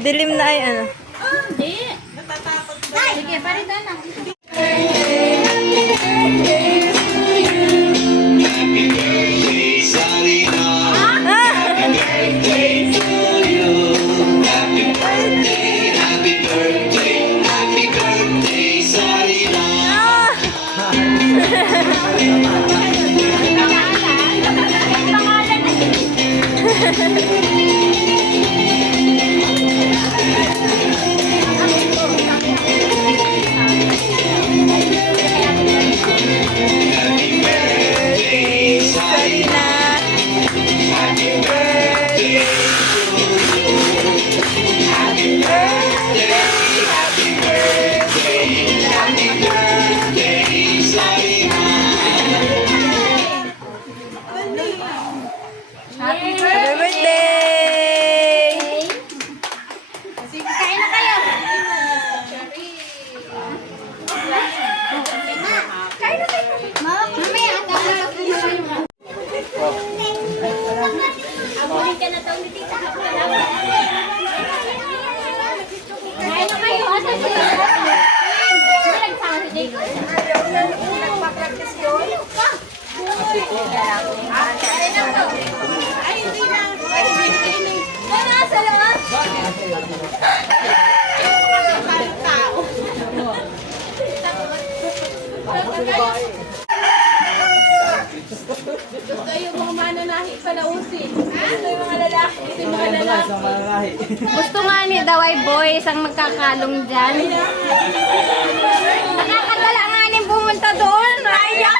Dilim na ay ano. Hindi. Sige, parita na. Happy birthday! Kain na kayo. Kain na kayo. Mamaya, abulin ka na taon ni Tita. Kain na kayo. Asan siya? Nagsama si Jacob. Nagpa-practice yun. Ay, hindi na. Ay, hindi na. Mama, sa loob. Parang tao. Gusto yung mga mananahi palausin. Gusto yung mga lalaki. Gusto yung mga lalaki. Gusto nga ni Daway Boys ang magkakalong dyan. Nakakadala nga ni pumunta doon. Raya!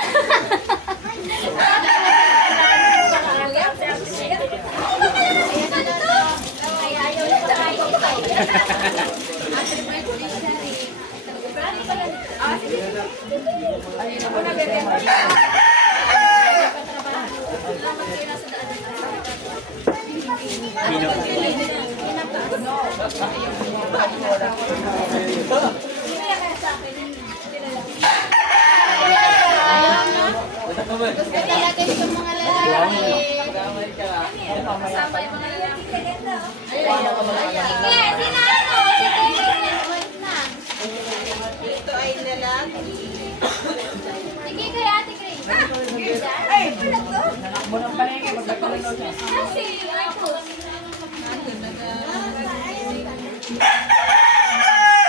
Yung mga lalaki. Kasama yung mga lalaki. Sige, sinano? Si Tony na. Ito ay lalaki. Sige kay Ate Grace. Ay, pala to. Kasi,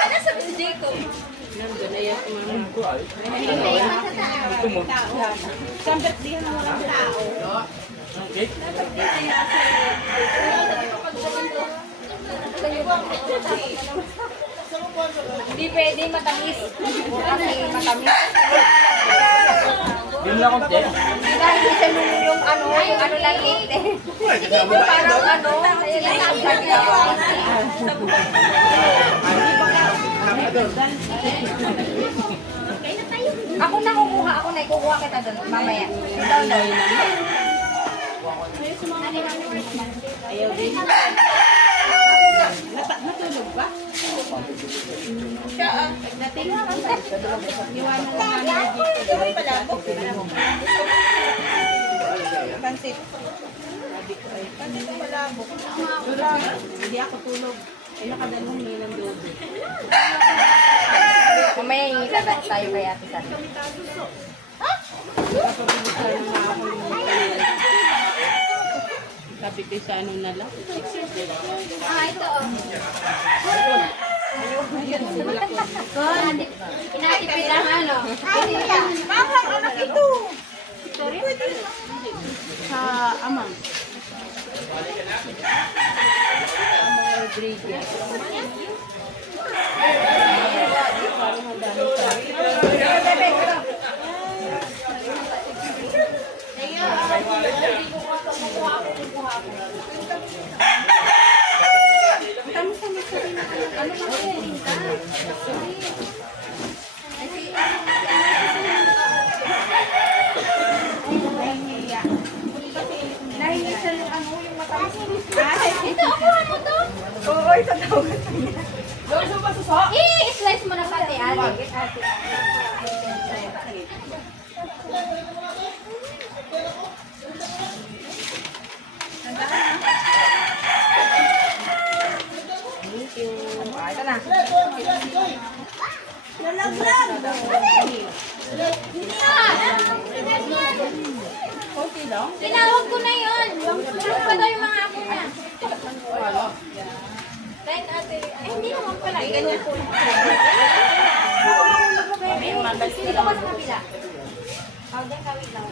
Ano sabi si Jacob? Sambat diyan ng walang tao. hindi pwede matamis. Kasi matamis. Hindi mo lang konti. Dahil isa yung ano lang eh. Parang ano, sinasabi niya. Ako na kukuha, kukuha kita doon mamaya. Ikaw na. Ayaw din. Natulog ba? Siya ang pagdating. Iwanan na namin dito. Gawin pala ako. Pansit. Pansit ang malabok. Hindi ako tulog. Ay nakadalong nilang dobe. Mamaya ingita tayo kay Ate Sara. Napabilisan na ako yung sabi ko sa ano na lang. Ito oh. Inatipid ang ano. Mahal anak ito. Sorry? Sa amang. Amang Rodriguez. Nahingi siya yung ano, yung matamis. Ito, ako ano to? Oo, ito daw gusto niya. Gusto ba suso? I-slice mo na pati, Ate. Okay lang? Tinawag ko na yun. Tinawag ko daw yung mga apo niya. Right, ate. Ay, hindi naman pala. Ganyan po. Dito ko sa kabila. Oh, dyan kawit lang.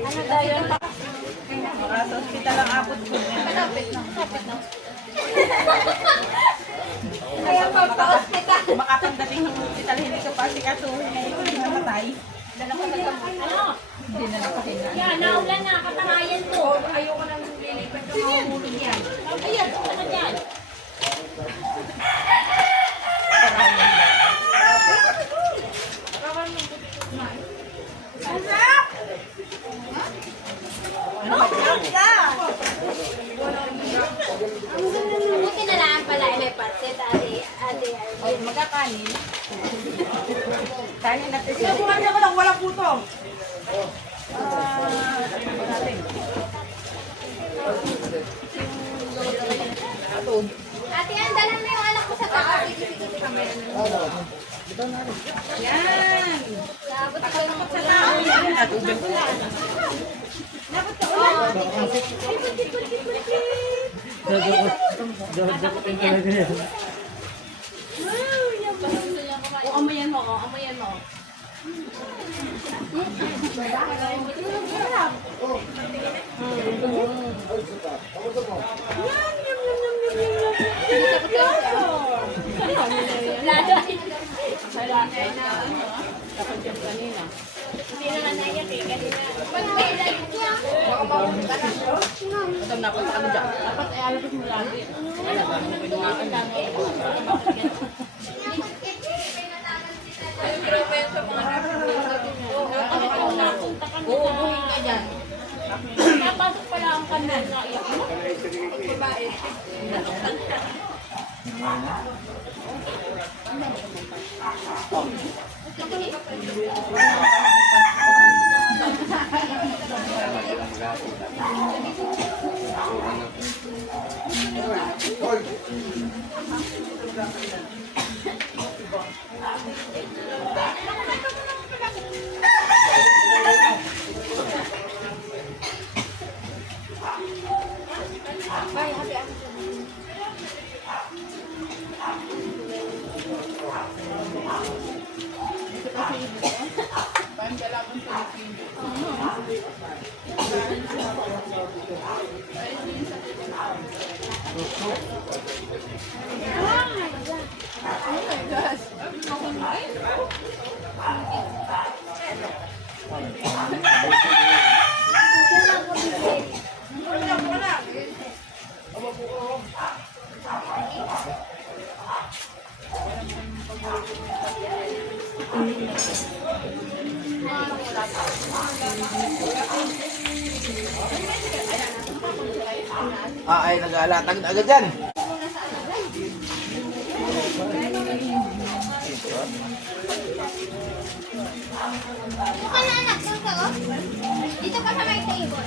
Ano daw yun? Baka sa hospital ang abot ko. Malapit na. Malapit na. Kaya pa-hospital. Makapagdating ng hospital, hindi ko pa sikasuhin ngayon. Namatay. Ano? Hindi na nakahinga. Yan, naulan na. Katahayan to. Ayoko nang lilipat ka mahulog yan. Ayan, ano dyan? Buti na lang pala may pancit, ate. Ay, magkakanin. Kanin natin siya. Buwan niya ko lang, walang putong. Ate, ang dala na yung anak ko sa taas. Sige, kamera na. Yan. Sabot ako yung Sa tao yan. At ubin ko. O, amayan mo, o, amayan mo. Hindi naman naiyak eh. Kanina. Pag may live niya. Ito na, punta kami dyan. Dapat ay alapit mo lagi. Uubuhin ka dyan. Napasok pala ang kanal na iyak mo. Babae. Ay, nag-aalatag na agad yan. Bukan na anak, doon ka oh. Dito ka sa may table.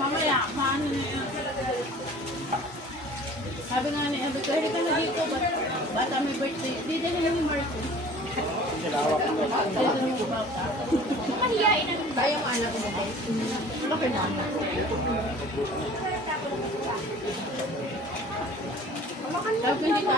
Mamaya, paano na yun? Sabi nga ni Abby, pwede ka na dito, bata may birthday. Di din na ni Marco. Mahihain na. Kaya mo anak mo ba? Laki na. Sabi ko hindi ka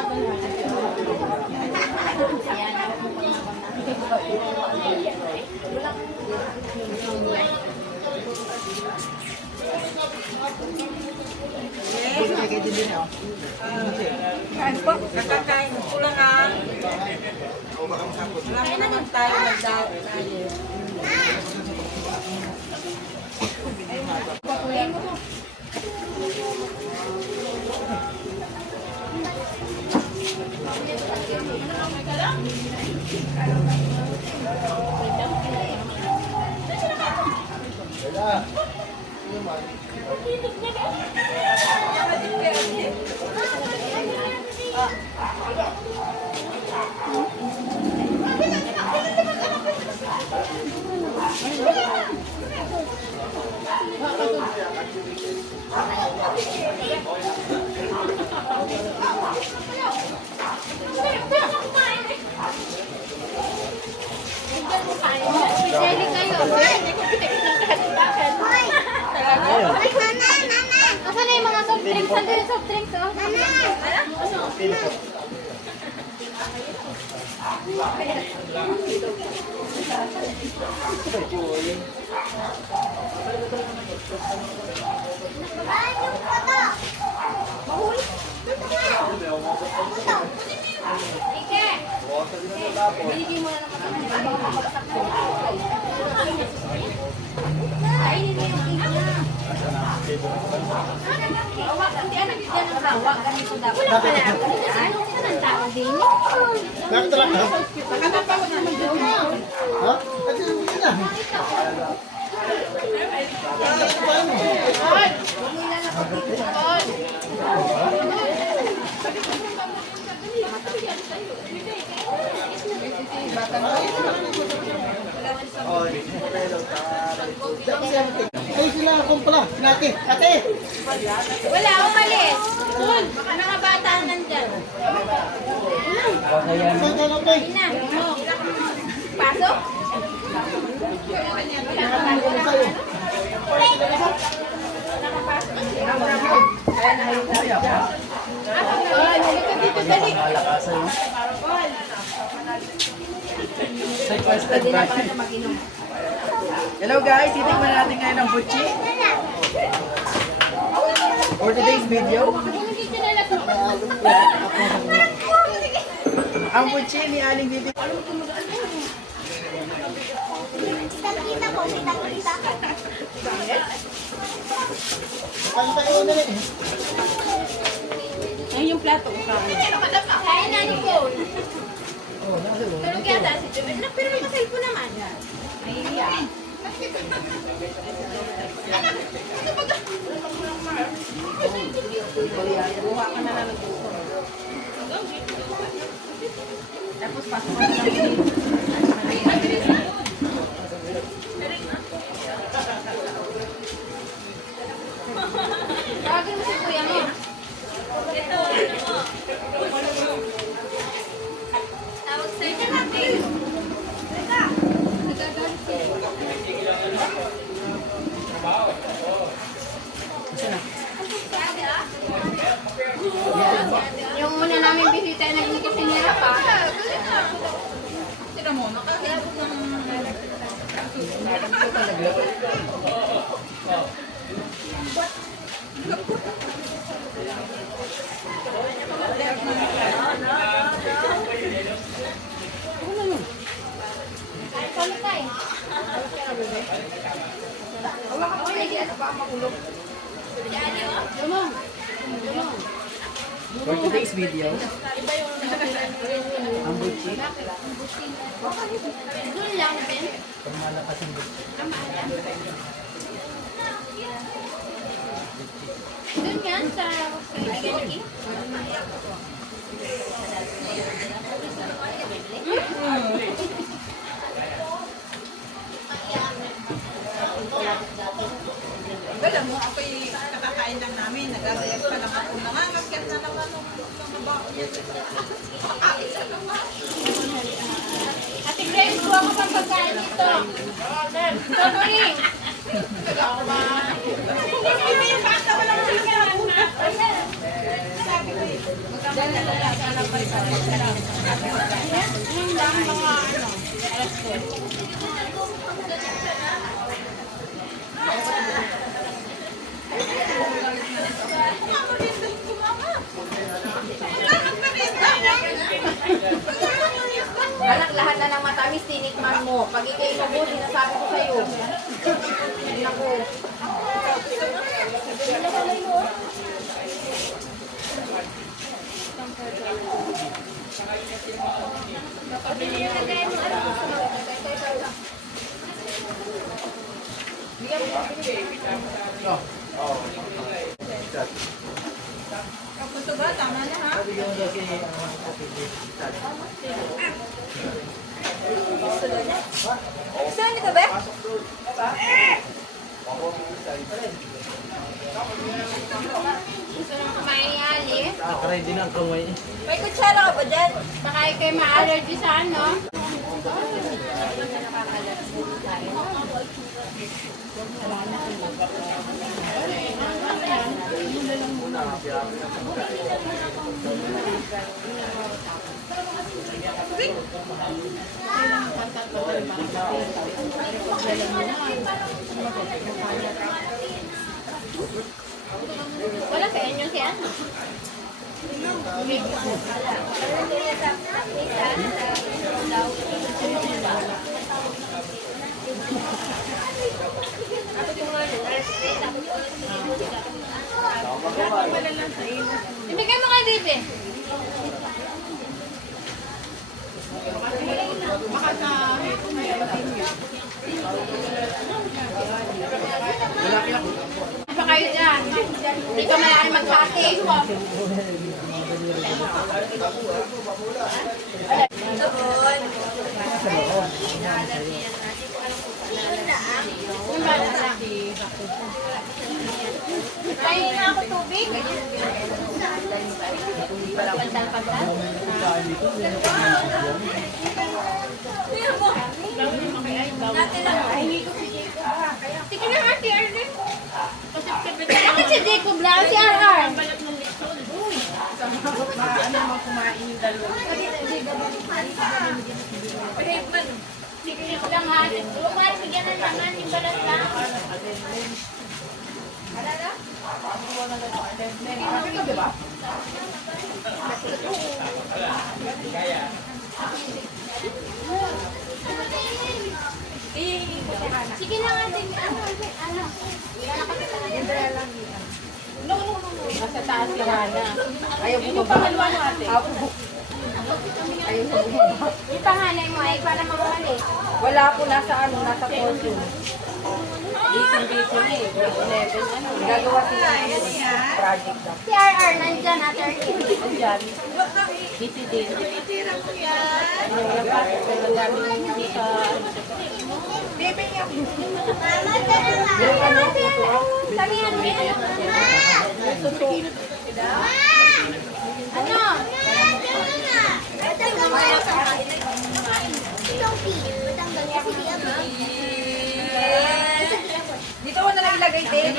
Kain po. Kakakain ko lang ha. Marami naman tayo nagdaan tayo. Pili kayo. Asan na yung mga soft drinks? Saan din yung soft drinks? Ike! Binigay mo na naman kami. Kainin mo yung ike na. Hawak, hindi anak yan ang hawak. Ganito dapat. Wala pala. Ano ka ng tao din? Bakit talaga? Nakatapawag naman doon. Ha? Kasi hindi na. Ay, sila akong pala. Ate, ate! Wala, umalis. Mga bata nandyan. Saan ka lang, Tay? Ina. Pasok? Hello guys, titignan natin ngayon ang butchi. For today's video, ang butchi ni Aling Bibi. Kanta ko na rin. Ay, yung plato ko ka. Kain na ni Paul. Pero kaya dahil si Jumel, pero may cellphone naman. Ay, Buha ka na lang ng buko. Tapos pasok ka na lang. tawagin mo si kuya mo. Tawag sa'yo natin. Yung una namin bisita ay naging kasinira pa. Sira mo, nakakilabot ng... Palitay. For today's video, ang butchi. Doon lang din. Pamalakas ang butchi. Doon yan sa Alam mo, ako'y kakakain lang namin. Nag-react pa lang ako. Nangangakyat na naman ng mga pakain sa naman. Ate Grace, buha mo pang pagkain dito. Sorry. Hindi yung bata, wala mo silang kinabunan. Anak, lahat na ng matamis, tinikman mo. Pag ikay mabuti, nasabi ko sa'yo. Naku. Bigyan Gusto ba? Tama na ha? Saan ka ba? Gusto mo kumain ali? Nakaready na ang kamay. May kutsara ka ba dyan? Baka kayo ma-allergy sa ano? Wala sa inyo si ano? Ibigay mo kay Bibi. Pa kayo dyan. Hindi ka mayari mag-hati. Ay, na ako tubig. Pantal-pantal. Sige na, Ate Arlen. Bakit si Jacob lang? Si RR. Sige lang, ha? Lumar, bigyan ng laman. Yung balat lang. Sige lang, Ate. Nasa taas si Hana. Ayaw mo ba? Yung panganay mo ay para mamali. Wala po, nasa fortune. Busy eh. Gagawa sila ng project daw. Si RR nandyan, Ate Arlen. Diyan. Busy din. Bebe niya. Sabihan mo yan. Ano? Dito mo na lang ilagay din.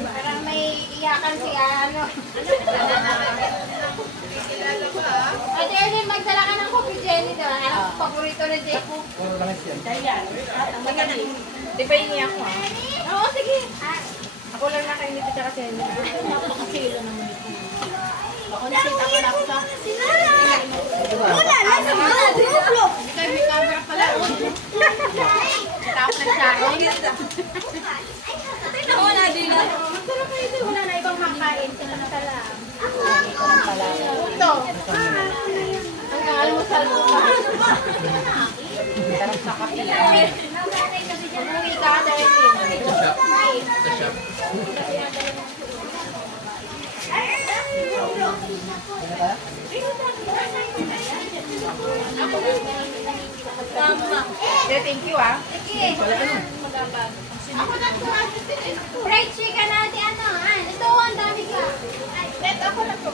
Para may iyakan si ano. Ate Arlen, magdala ka ng coffee jelly daw. Ano paborito na Jacob? Di ba yung ako ha? Oo, sige. Ako lang nakainit at saka sa'yo. Napakasilo naman ito. Ako nasita ko lang sa... Wala, nasa mga duplo. Hindi kayo may camera pala. Tapos nagsahin. Ako na din na. Magdala kayo doon. Wala na ibang makain. Sila na tala. Ito. Hanggang almusal mo pa. Sarap sa kape. Umuwi ka dahil Tama. Thank you ah. sige. Ako na ito. Fried chicken natin ano. Ito, ang dami ka. Ito ako na ito.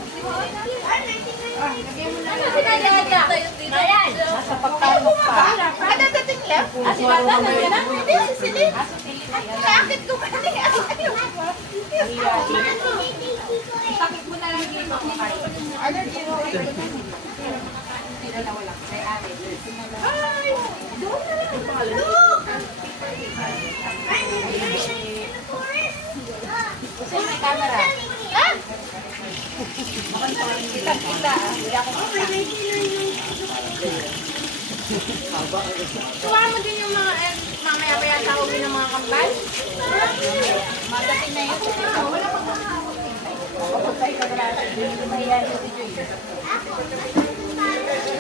Ano sinadada? Ayan. Nasa pagkalok pa. Ano dating lang? Si Bata nandiyan na? Hindi, si Silin. Kakit ko ka na yan. Sakit mo na lang yung ano dito? Ay! Doon na lang. Look! Gusto mo may camera? Ah! Kita ah. Hindi ako Tuwa mo din yung mga mamaya pa yata uwi ng mga kambal? magating na yun. Wala pang mga Kapagkay ka na natin. Hindi ko mahiyan yung si Joy.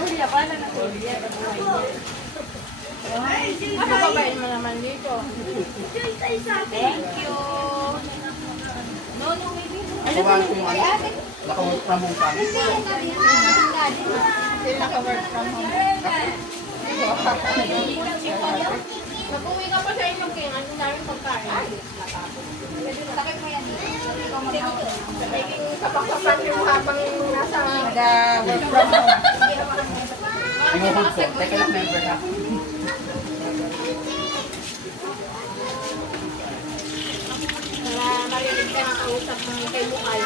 Julia, paano na Julia? Mapababayin mo naman dito. Thank you. Kumain ko yung ano. Naka-work from home kami. Sila naka-work from home. Nag-uwi ka pa sa inyong king. Ano namin pagkain? Sakit mo yan dito. Naging kapak-kapak yung habang nasa... Nag-work from home. Inuhod ko. Teka lang, member ha. Para marinig ka ng kausap ng kay Bukay.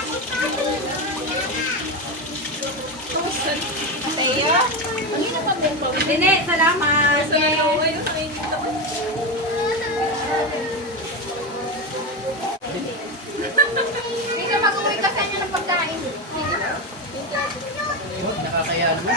Masaya? Ano na pa ba? Dine, salamat. Hindi mag-uwi ka sa inyo ng pagkain. Nakakaya mo.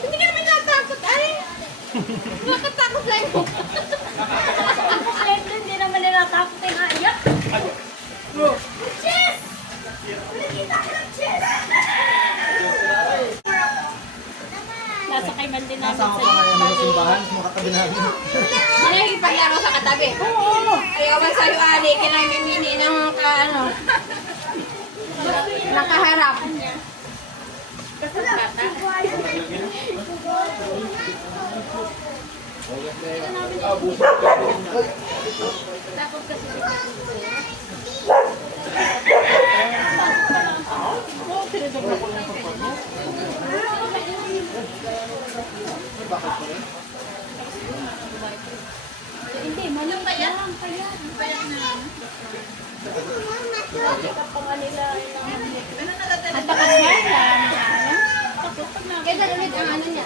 Hindi ka naman natakot ay. Nakatakot lang mo. Hindi naman nila takot na iyak. Nasa kay man din namin Nasama pa kaya ng simbahan, makatabi namin. Ano yung ipaglaro sa katabi? Oo. Ayaw man sa'yo, Ali. Kinamimini ng ano. Nakaharap. Tapos kasi hindi, manong kaya lang kaya. At baka siya kaya ulit ang ano niya.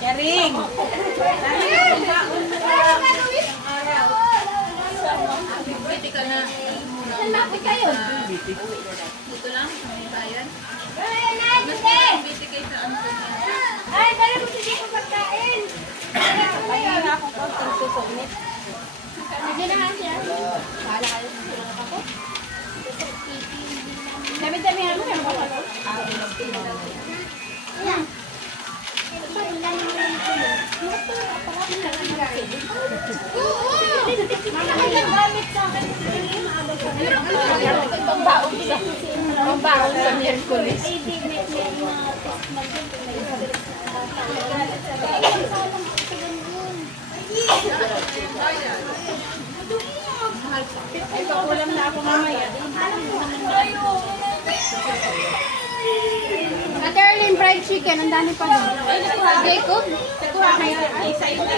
Yaring. Critical na. Lapit kayo. Dito lang, may bayan. Ay, dali mo sige kung pagkain. Ayun na ako konting susumit. Sige na nga siya. Bahala kayo sa sulat ako. Dami-dami ano yan ba kayo? Pambaon sa Miyerkules. Ay, pakulam na ako mamaya. Ate Erlyn, fried chicken. Ang dami pa doon. Jacob? Ay, sa'yo na